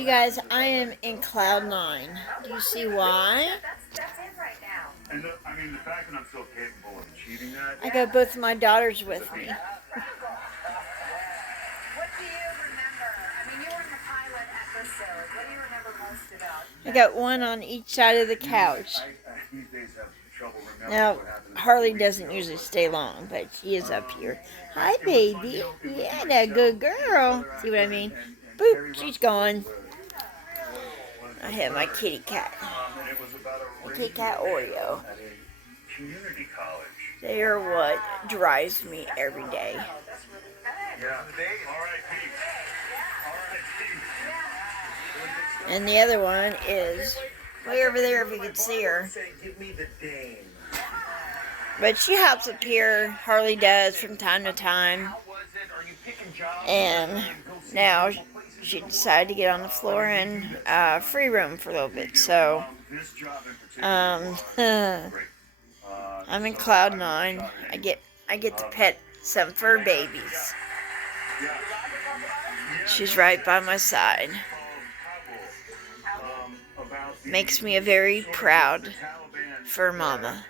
You guys, I am in cloud nine. Do you see why? And I mean, the fact that I'm still capable of achieving that. I got both of my daughters with me. What do you remember? I mean, you were in the pilot episode. What do you remember most about? I got one on each side of the couch. I these days have trouble remembering Now, what happened. Harley doesn't usually stay long, but she is up here. Hi, baby. Yeah, that good girl. See what I mean? Boop, she's gone. I have my kitty cat. My kitty cat Oreo. Community college. They are what drives me every day. Yeah. All right, Pete. And the other one is way over there if you can see her. Give me the dame. But she hops up here, Harley does from time to time. And now she decided to get on the floor and free roam for a little bit. So, I'm in cloud nine. I get to pet some fur babies. She's right by my side. Makes me a very proud fur mama.